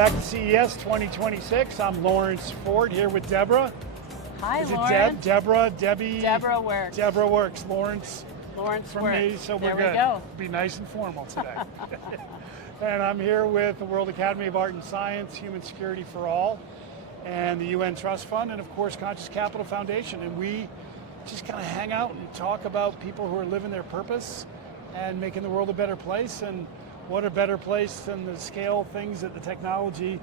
back to CES 2026. I'm Lawrence Ford here with Debra. Hi, Is it Lawrence. Debra, Debbie? Debra Works. Debra Works. Lawrence Works. me, so there we're good. we go. Be nice and formal today. And I'm here with the World Academy of Art and Science, Human Security for All, and the UN Trust Fund, and of course Conscious Capital Foundation. And we just kind of hang out and talk about people who are living their purpose and making the world a better place. And what a better place than the scale things that the technology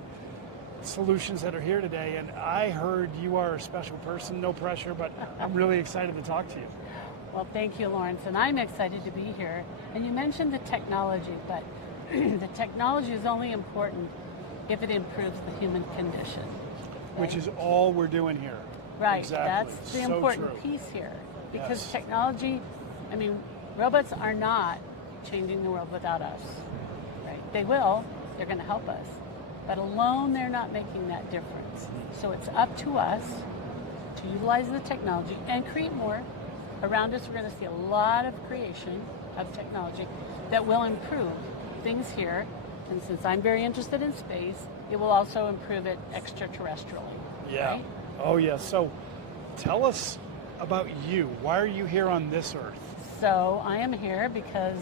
solutions that are here today. And I heard you are a special person, no pressure, but I'm really excited to talk to you. Well, thank you, Lawrence, and I'm excited to be here. And you mentioned the technology, but the technology is only important if it improves the human condition. Which is all we're doing here. Right, Exactly. that's the So important true. piece here. Because Yes. technology, robots are not changing the world without us. Right? They will, they're going to help us. But alone, they're not making that difference. So it's up to us to utilize the technology and create more. Around us, we're going to see a lot of creation of technology that will improve things here. And since I'm very interested in space, it will also improve it extraterrestrially. Yeah. Right? Oh, yeah. So tell us about you. Why are you here on this earth? So I am here because,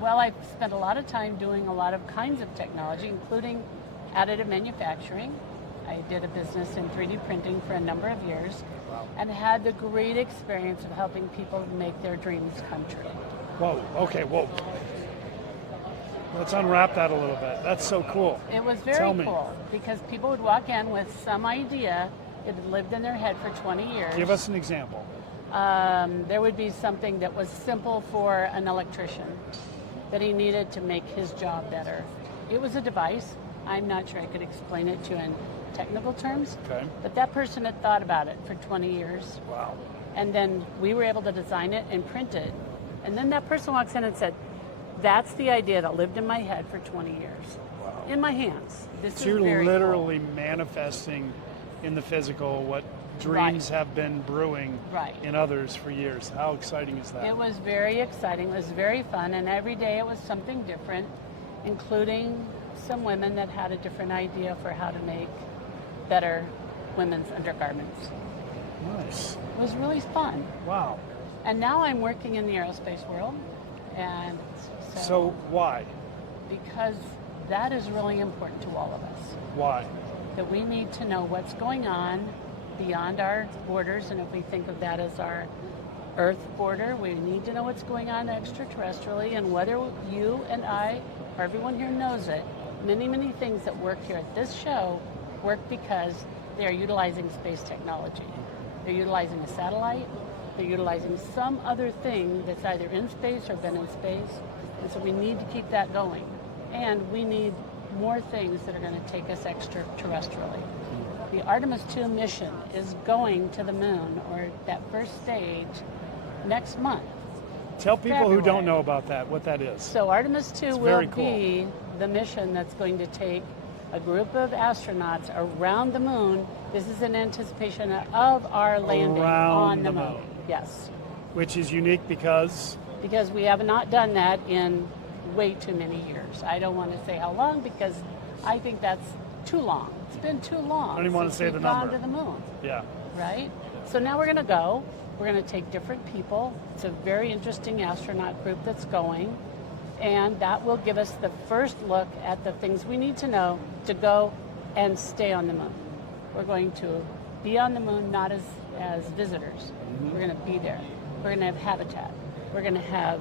well, I've spent a lot of time doing a lot of kinds of technology, including additive manufacturing. I did a business in 3D printing for a number of years. Wow. And had the great experience of helping people make their dreams come true. Whoa. Okay. Whoa. Let's unwrap that a little bit. That's so cool. It was very Tell me. cool because people would walk in with some idea. It had lived in their head for 20 years. Give us an example. There would be something that was simple for an electrician that he needed to make his job better. It was a device. I'm not sure I could explain it to you in technical terms, Okay. but that person had thought about it for 20 years. Wow. And then we were able to design it and print it. And then that person walks in and said, that's the idea that lived in my head for 20 years. Wow. In my hands. This So is you're very literally manifesting in the physical what dreams have been brewing Right. in others for years. How exciting is that? cool. It was very exciting. It was very fun. And every day it was something different, including some women that had a different idea for how to make better women's undergarments. Nice. It was really fun. Wow. And now I'm working in the aerospace world. And So why? because that is really important to all of us. Why? That we need to know what's going on beyond our borders, and if we think of that as our Earth border, we need to know what's going on extraterrestrially, and whether you and I, or everyone here knows it, many, many things that work here at this show work because they are utilizing space technology. They're utilizing a satellite, they're utilizing some other thing that's either in space or been in space, and so we need to keep that going. And we need more things that are going to take us extraterrestrially. The Artemis 2 mission is going to the moon, or that first stage, next month. Tell people who don't February. know about that, what that is. So Artemis 2 It's will very cool. be the mission that's going to take a group of astronauts around the moon. This is in anticipation of our landing Around on the the moon. moon. Yes, Which is unique because because we have not done that in way too many years. I don't want to say how long because I think that's too long. It's been too long. I don't even want to since say we've the gone number. to the moon. yeah. Right? So now we're going to go. We're going to take different people. It's a very interesting astronaut group that's going. And that will give us the first look at the things we need to know to go and stay on the moon. We're going to be on the moon not as visitors. We're going to be there. We're going to have habitat. We're going to have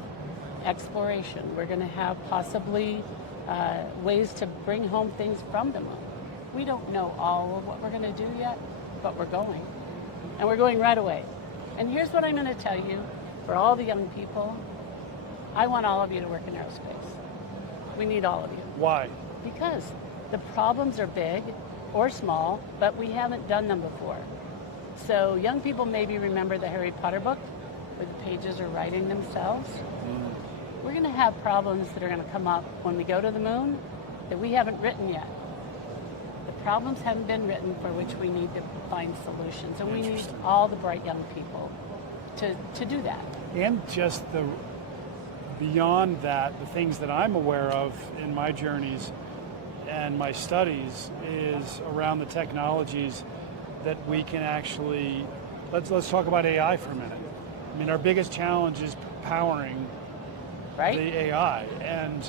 exploration. We're going to have possibly ways to bring home things from the moon. We don't know all of what we're going to do yet, but we're going. And we're going right away. And here's what I'm going to tell you for all the young people. I want all of you to work in aerospace. We need all of you. Why? Because the problems are big or small, but we haven't done them before. So young people maybe remember the Harry Potter book where the pages are writing themselves. We're going to have problems that are going to come up when we go to the moon that we haven't written yet. The problems haven't been written for which we need to find solutions, and we need Interesting. all the bright young people to do that. And just beyond that, the things that I'm aware of in my journeys, and my studies is around the technologies that we can actually, let's talk about AI for a minute. I mean, our biggest challenge is powering Right? the AI. And,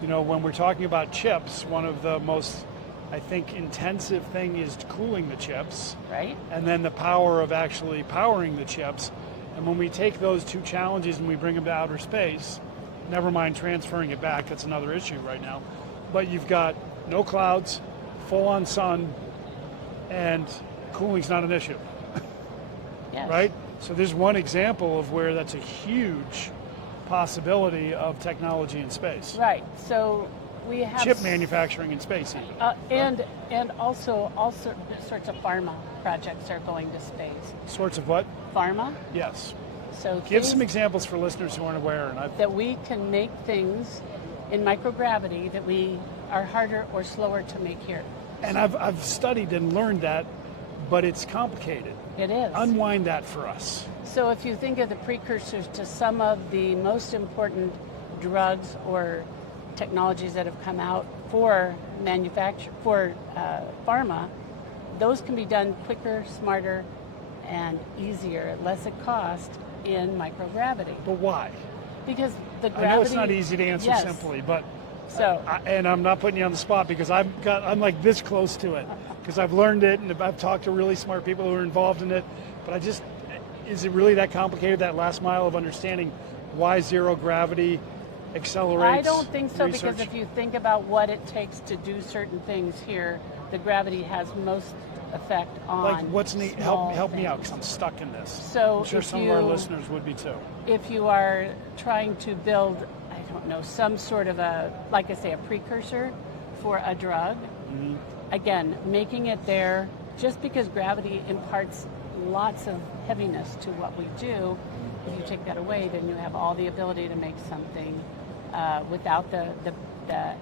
when we're talking about chips, one of the most, I think, intensive thing is cooling the chips. Right? And then the power of actually powering the chips. And when we take those two challenges and we bring them to outer space, never mind transferring it back, that's another issue right now. But you've got no clouds, full on sun, and cooling's not an issue. Yes. Right? So there's one example of where that's a huge possibility of technology in space. Right. So we have Chip manufacturing in space. and also all sorts of pharma projects are going to space. Sorts of what? Pharma. Yes. So Give things some examples for listeners who aren't aware. that we can make things in microgravity that we are harder or slower to make here. And I've studied and learned that, but it's complicated. It is. Unwind that for us. So if you think of the precursors to some of the most important drugs or technologies that have come out for pharma, those can be done quicker, smarter, and easier, less at cost in microgravity. But why? Because the gravity. I know it's not easy to answer yes. simply, but So and I'm not putting you on the spot because I'm like this close to it because I've learned it and I've talked to really smart people who are involved in it. But is it really that complicated? That last mile of understanding why zero gravity accelerates? I don't think so research? because if you think about what it takes to do certain things here, the gravity has most effect on. Like what's neat? small Help me out things. because I'm stuck in this. So I'm sure if some of our listeners would be too. If you are trying to build, I don't know, some sort of a precursor for a drug, Mm-hmm. again, making it there, just because gravity imparts lots of heaviness to what we do, if you take that away, then you have all the ability to make something without the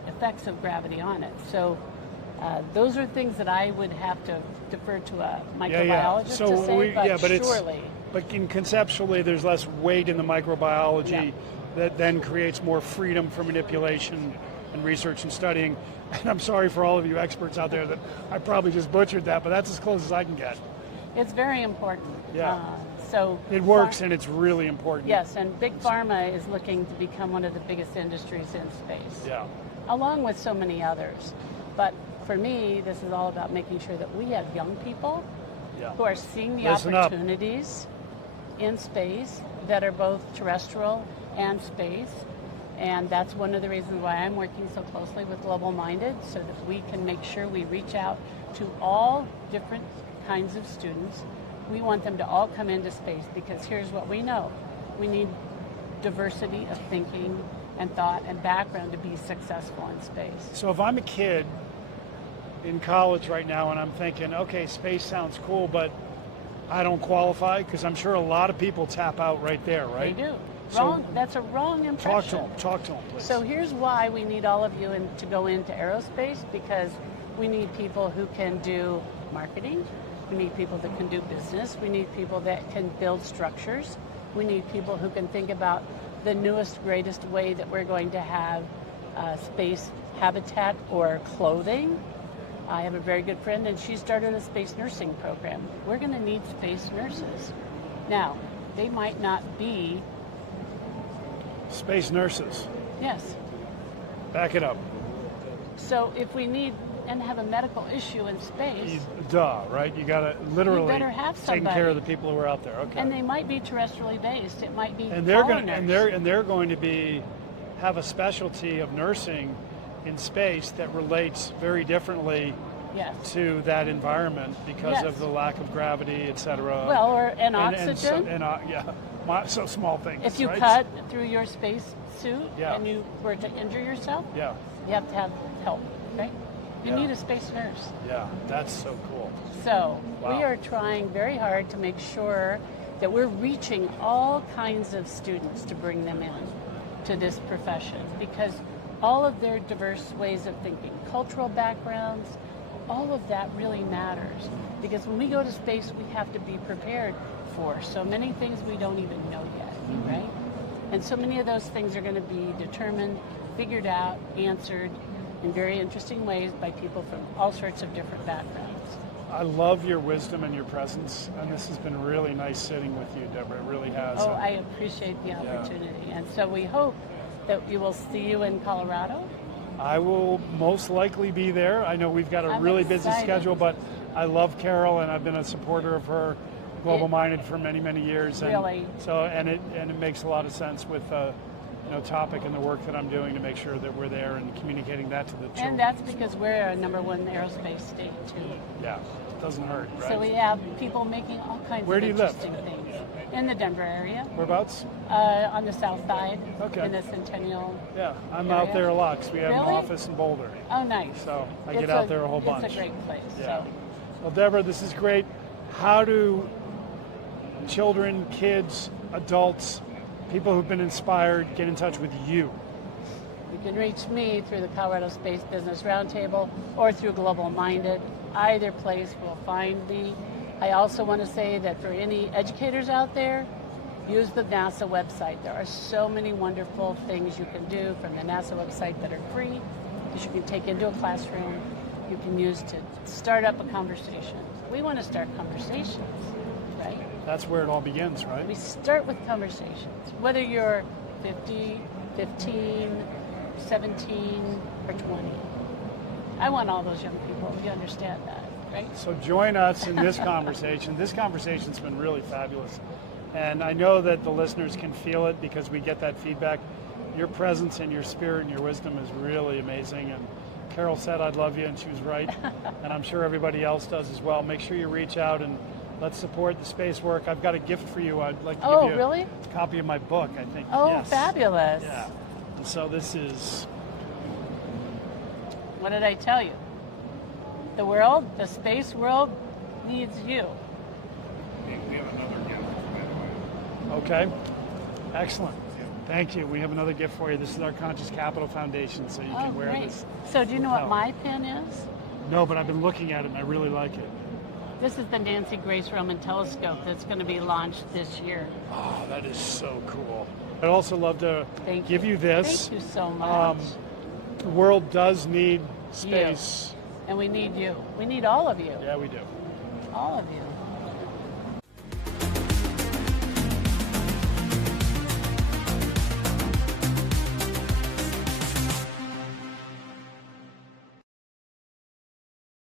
effects of gravity on it. So those are things that I would have to defer to a microbiologist So to say, but surely. But conceptually, there's less weight in the microbiology that then creates more freedom for manipulation and research and studying. And I'm sorry for all of you experts out there that I probably just butchered that, but that's as close as I can get. It's very important. Yeah. So It works and it's really important. Yes, and big pharma is looking to become one of the biggest industries in space. Yeah. Along with so many others. But for me, this is all about making sure that we have young people who are seeing the Listen up. opportunities in space that are both terrestrial and space. And that's one of the reasons why I'm working so closely with Global Minded, so that we can make sure we reach out to all different kinds of students. We want them to all come into space because here's what we know. We need diversity of thinking and thought and background to be successful in space. So if I'm a kid in college right now and I'm thinking, okay, space sounds cool, but I don't qualify, because I'm sure a lot of people tap out right there, right? They do. So That's a wrong impression. Talk to them, please. So here's why we need all of you to go into aerospace, because we need people who can do marketing. We need people that can do business. We need people that can build structures. We need people who can think about the newest, greatest way that we're going to have space habitat or clothing. I have a very good friend, and she started a space nursing program. We're going to need space nurses. Now, they might not be... Space nurses. Yes. Back it up. So if we need and have a medical issue in space... Duh, right? You got to literally better have taking somebody. care of the people who are out there. Okay. And they might be terrestrially based. It might be and they're going pollinators. they're going to have a specialty of nursing in space that relates very differently Yes. to that environment because Yes. of the lack of gravity, et cetera. Well, and And oxygen. so small things. If you right? cut through your space suit Yeah. and you were to injure yourself, Yeah, you have to have help, right? You Yeah. need a space nurse. yeah, that's so cool. So Wow. we are trying very hard to make sure that we're reaching all kinds of students to bring them in to this profession, because all of their diverse ways of thinking, cultural backgrounds, all of that really matters. Because when we go to space, we have to be prepared for so many things we don't even know yet, right? And so many of those things are going to be determined, figured out, answered in very interesting ways by people from all sorts of different backgrounds. I love your wisdom and your presence, and this has been really nice sitting with you, Deborah. It really has. Oh, I appreciate the opportunity. And so we hope that we will see you in Colorado. I will most likely be there. I know we've got a I'm really busy excited. schedule, but I love Carol, and I've been a supporter of her Global Minded for many, many years. And Really? So, and it makes a lot of sense with topic and the work that I'm doing to make sure that we're there and communicating that to the children. And that's because we're a #1 aerospace state too. Yeah, it doesn't hurt, right? So we have people making all kinds Where of do you live? interesting things. In the Denver area, Whereabouts? on the south side, Okay. in the Centennial. Yeah, I'm Area? out there a lot 'cause we have an Really? office in Boulder. Oh, nice. So I It's get out there a whole bunch. It's a great place. Yeah. So. Well, Deborah, this is great. How do children, kids, adults, people who've been inspired get in touch with you? You can reach me through the Colorado Space Business Roundtable or through Global Minded. Either place will find me. I also want to say that for any educators out there, use the NASA website. There are so many wonderful things you can do from the NASA website that are free, that you can take into a classroom, you can use to start up a conversation. We want to start conversations, right? That's where it all begins, right? We start with conversations, whether you're 50, 15, 17, or 20. I want all those young people, you understand that, right? So join us in this conversation. This conversation's been really fabulous. And I know that the listeners can feel it because we get that feedback. Your presence and your spirit and your wisdom is really amazing. And Carol said I'd love you, and she was right. And I'm sure everybody else does as well. Make sure you reach out and let's support the space work. I've got a gift for you. I'd like to give you really? a copy of my book, I think. Oh, Yes. fabulous. Yeah. And so this is... What did I tell you? The world, the space world needs you. We have another gift, by the way. Okay. Excellent. Thank you. We have another gift for you. This is our Conscious Capital Foundation, so you can wear great. this. So do you know what lapel. my pen is? No, but I've been looking at it and I really like it. This is the Nancy Grace Roman telescope that's going to be launched this year. Oh, that is so cool. I'd also love to Thank give you this. Thank you so much. The world does need space. And we need you. We need all of you. Yeah, we do. All of you.